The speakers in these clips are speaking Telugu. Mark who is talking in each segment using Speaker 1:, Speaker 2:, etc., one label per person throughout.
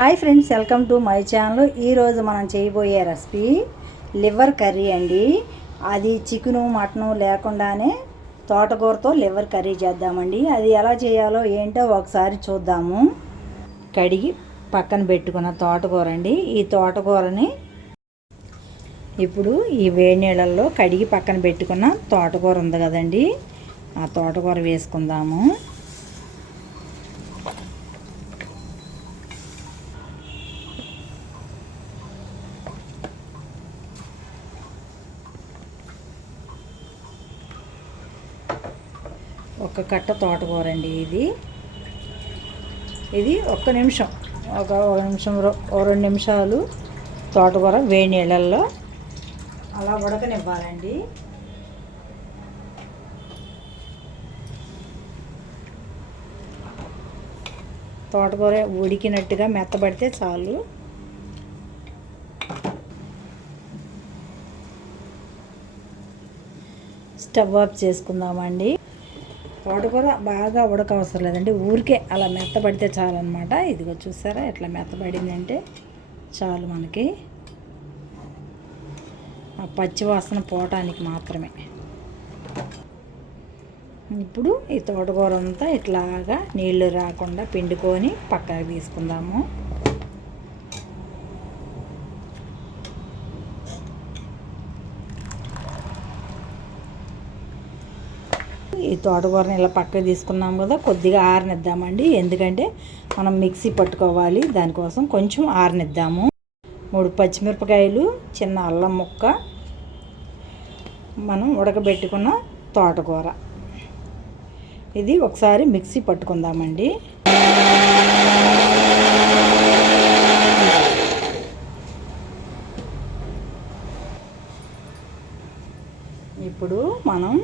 Speaker 1: Hi friends welcome to my channel. ఈరోజు మనం చేయబోయే రెసిపీ లివర్ కర్రీ అండి. అది చికెను మటను లేకుండానే తోటకూరతో లివర్ కర్రీ చేద్దామండి. అది ఎలా చేయాలో ఏంటో ఒకసారి చూద్దాము. కడిగి పక్కన పెట్టుకున్న తోటకూర అండి. ఈ తోటకూరని ఇప్పుడు ఈ వేడి నీళ్ళల్లో కడిగి పక్కన పెట్టుకున్న తోటకూర ఉంది కదండి. ఆ తోటకూర వేసుకుందాము. ఒక కట్ట తోటకూర అండి ఇది. ఇది ఒక్క నిమిషం. ఒక ఒక నిమిషం ఓ రెండు నిమిషాలు తోటకూర వేడి నీళ్ళల్లో అలా ఉడకనివ్వాలండి. తోటకూర ఉడికినట్టుగా మెత్తబడితే చాలు. స్టవ్ ఆఫ్ చేసుకుందామండి. తోటకూర బాగా ఉడకవసరం లేదండి. ఊరికే అలా మెత్తబడితే చాలన్నమాట. ఇదిగో చూసారా ఎట్లా మెత్తబడిందంటే చాలు మనకి. ఆ పచ్చి వాసన పోవటానికి మాత్రమే. ఇప్పుడు ఈ తోటకూర అంతా ఇట్లాగా నీళ్ళు రాకుండా పిండుకొని పక్కకు తీసుకుందాము. ఈ తోటకూరని ఇలా పక్కకు తీసుకున్నాం కదా కొద్దిగా ఆరనిద్దామండి. ఎందుకంటే మనం మిక్సీ పట్టుకోవాలి దానికోసం కొంచెం ఆరనిద్దాము. మూడు పచ్చిమిరపకాయలు చిన్న అల్లం ముక్క మనం ఉడకబెట్టుకున్న తోటకూర. ఇది ఒకసారి మిక్సీ పట్టుకుందామండి. ఇప్పుడు మనం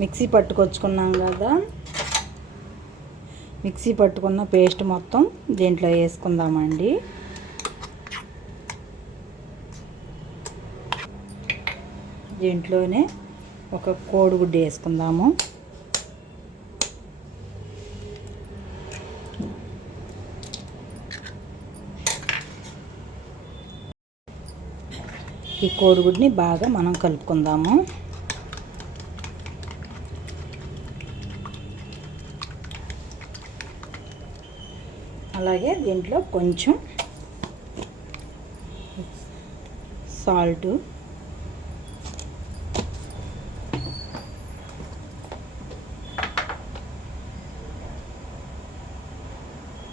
Speaker 1: మిక్సీ పట్టుకొచ్చుకున్నాం కదా. మిక్సీ పట్టుకున్న పేస్ట్ మొత్తం దీంట్లో వేసుకుందామండి. దీంట్లోనే ఒక కోడిగుడ్డు వేసుకుందాము. ఈ కోడిగుడ్ని బాగా మనం కలుపుకుందాము. అలాగే దీంట్లో కొంచెం సాల్ట్.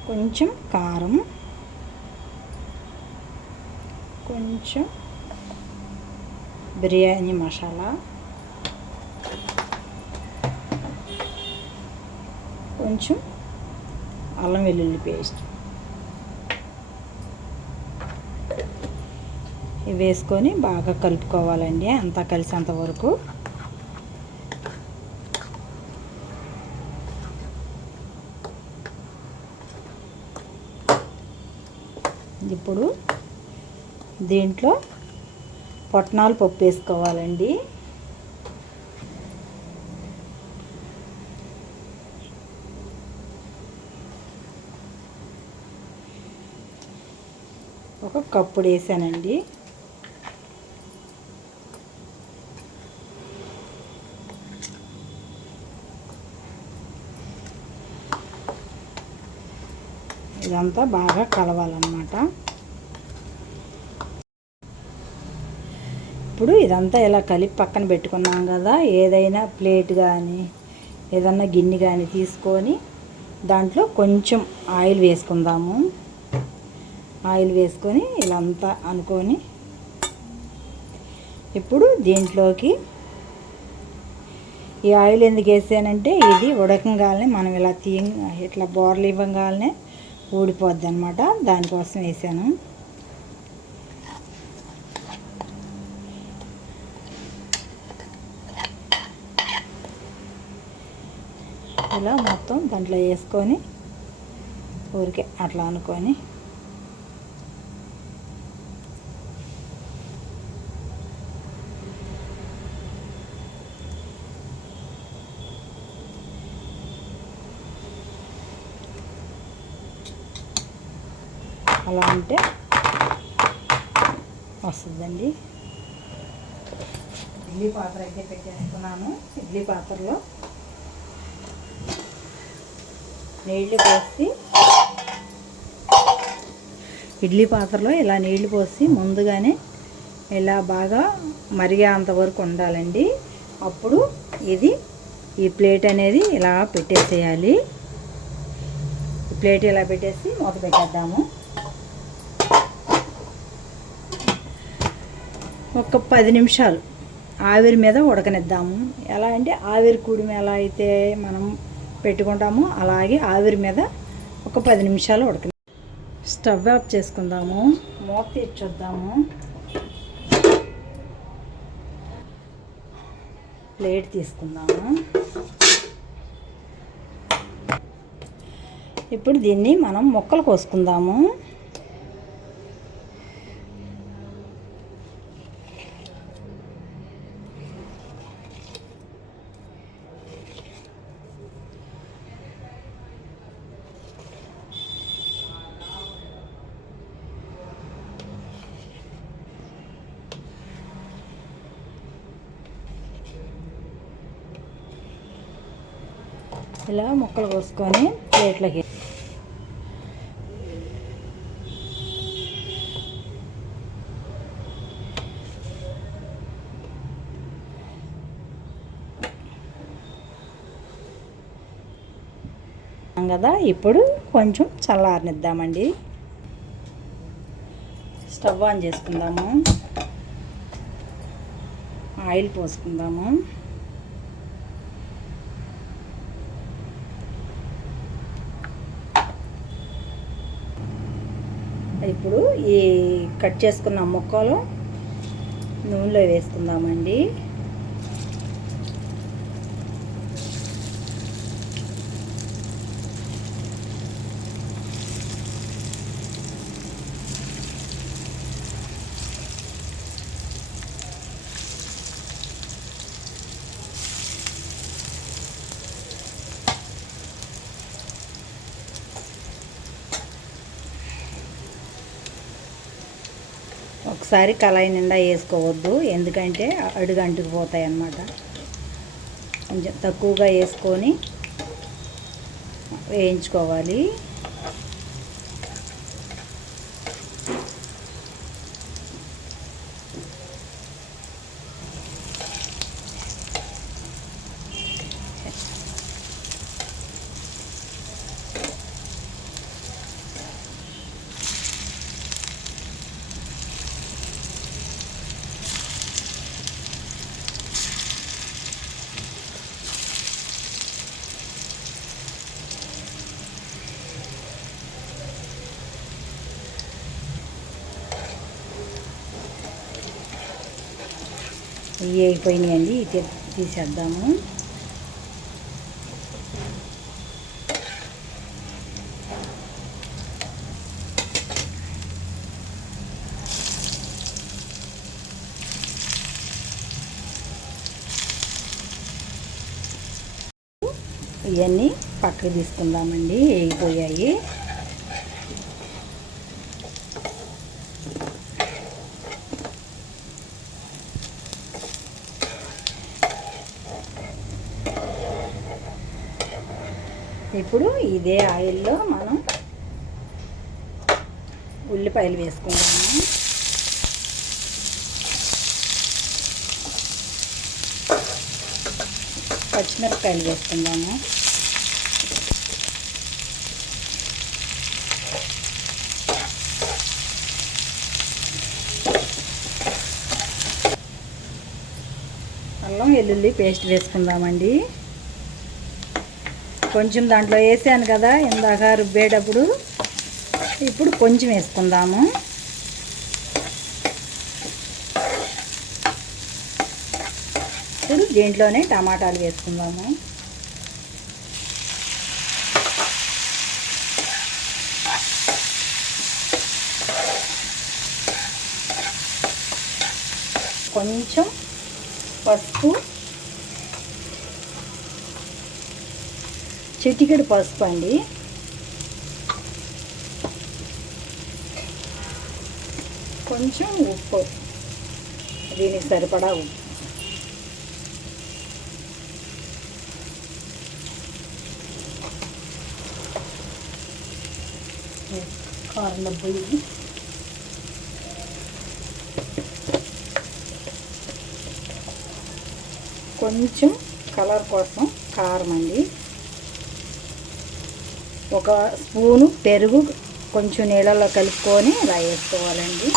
Speaker 1: కొంచెం కారం. కొంచెం బిర్యానీ మసాలా. కొంచెం అల్లం వెల్లుల్లి పేస్ట్. ఇవి వేసుకొని బాగా కలుపుకోవాలండి అంతా కలిసేంత వరకు. ఇప్పుడు దీంట్లో పొట్నాలు పప్పు వేసుకోవాలండి. ఒక కప్పుడు వేసానండి. ఇదంతా బాగా కలవాలన్నమాట. ఇప్పుడు ఇదంతా ఇలా కలిపి పక్కన పెట్టుకున్నాం కదా ఏదైనా ప్లేట్ కానీ ఏదన్నా గిన్నె కానీ తీసుకొని దాంట్లో కొంచెం ఆయిల్ వేసుకుందాము. ఆయిల్ వేసుకొని ఇలా అంతా అనుకొని ఇప్పుడు దీంట్లోకి ఈ ఆయిల్ ఎందుకు వేసానంటే ఇది ఉడకంగానే మనం ఇలా తీయ ఇట్లా బోర్లు ఇవ్వగానే ఊడిపోద్ది అనమాట దానికోసం వేసాను. ఇలా మొత్తం దాంట్లో వేసుకొని ఊరికే అట్లా అనుకొని అలా అంటే వస్తుందండి ఇడ్లీ పాత్ర అయితే పెట్టేసుకున్నాను. ఇడ్లీ పాత్రలో నీళ్ళు పోసి ఇడ్లీ పాత్రలో ఇలా నీళ్ళు పోసి ముందుగానే ఇలా బాగా మరిగేంత వరకు ఉండాలండి. అప్పుడు ఇది ఈ ప్లేట్ అనేది ఇలా పెట్టేసేయాలి. ఈ ప్లేట్ ఇలా పెట్టేసి మూత పెట్టేద్దాము. ఒక పది నిమిషాలు ఆవిరి మీద ఉడకనిద్దాము. ఎలా అంటే ఆవిరి కూడిమి ఎలా అయితే మనం పెట్టుకుంటామో అలాగే ఆవిరి మీద ఒక పది నిమిషాలు ఉడక స్టవ్ ఆఫ్ చేసుకుందాము. మూత తీసి చూద్దాము. ప్లేట్ తీసుకుందాము. ఇప్పుడు దీన్ని మనం ముక్కలు కోసుకుందాము. ఇలా ముక్కలు కోసుకొని ప్లేట్లకి కదా ఇప్పుడు కొంచెం చల్లారనిద్దామండి. స్టవ్ ఆన్ చేసుకుందాము? ఆయిల్ పోసుకుందాము? ఇప్పుడు ఈ కట్ చేసుకున్న ముక్కలు నూనెలో వేసుకుందామండి. ఒకసారి కళాయి నిండా వేసుకోవద్దు. ఎందుకంటే అడుగు అంటుకుపోతాయి అన్నమాట. కొంచెం తక్కువగా వేసుకొని వేయించుకోవాలి. ఇవి అయిపోయినాయండి ఇటు తీసేద్దాము. ఇవన్నీ పక్కకు తీసుకుందామండి వేగిపోయాయి ఇప్పుడు ఇదే ఆయిల్లో మనం ఉల్లిపాయలు వేసుకుందాము. పచ్చిమిరపకాయలు వేసుకుందాము. అల్లం వెల్లుల్లి పేస్ట్ వేసుకుందామండి. కొంచెం దాంట్లో వేసాను కదా ఇందాక రుబ్బేటప్పుడు. ఇప్పుడు కొంచెం వేసుకుందాము. ఇప్పుడు దీంట్లోనే టమాటాలు వేసుకుందాము. కొంచెం పసుపు చిటికెడు పసుపు అండి. కొంచెం ఉప్పు. దీనికి సరిపడా ఉప్పు. కారం డబ్బు కొంచెం కలర్ కోసం కారం అండి. ఒక స్పూను పెరుగు కొంచెం నీళ్ళలో కలుపుకొని ఇలా వేసుకోవాలండి.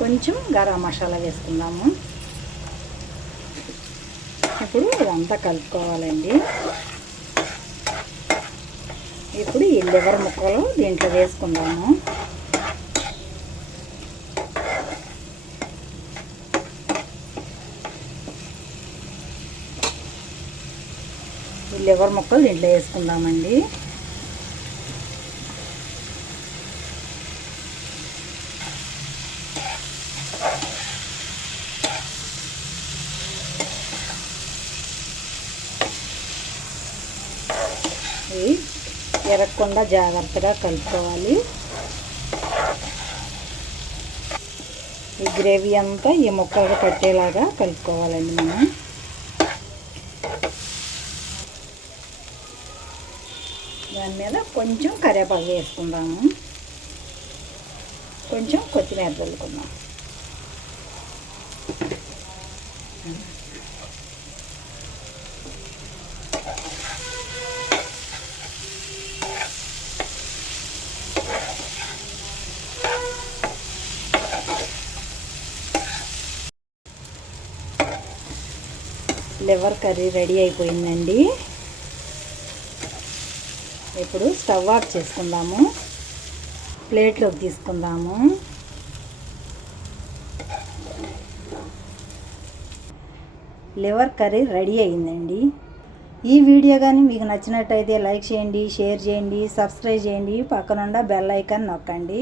Speaker 1: కొంచెం గరం మసాలా వేసుకుందాము. ఇప్పుడు ఇదంతా కలుపుకోవాలండి. ఇప్పుడు ఈ లివర్ ముక్కలు దీంట్లో వేసుకుందాము. లివర్ ముక్కలు దీంట్లో వేసుకుందామండి. ఎరగకుండా జాగ్రత్తగా కలుపుకోవాలి. ఈ గ్రేవీ అంతా ఈ ముక్కలు పట్టేలాగా కలుపుకోవాలండి మనం దాని మీద కొంచెం కరివేపాకు వేసుకుందాము. కొంచెం కొత్తిమీర చల్లుకుందాం. లివర్ కర్రీ రెడీ అయిపోయిందండి. ఇప్పుడు స్టవ్ ఆఫ్ చేసుకుందాము. ప్లేట్లోకి తీసుకుందాము. లివర్ కర్రీ రెడీ అయిందండి. ఈ వీడియో కానీ మీకు నచ్చినట్టయితే లైక్ చేయండి షేర్ చేయండి సబ్స్క్రైబ్ చేయండి. పక్కనుండ బెల్ ఐకాన్ నొక్కండి.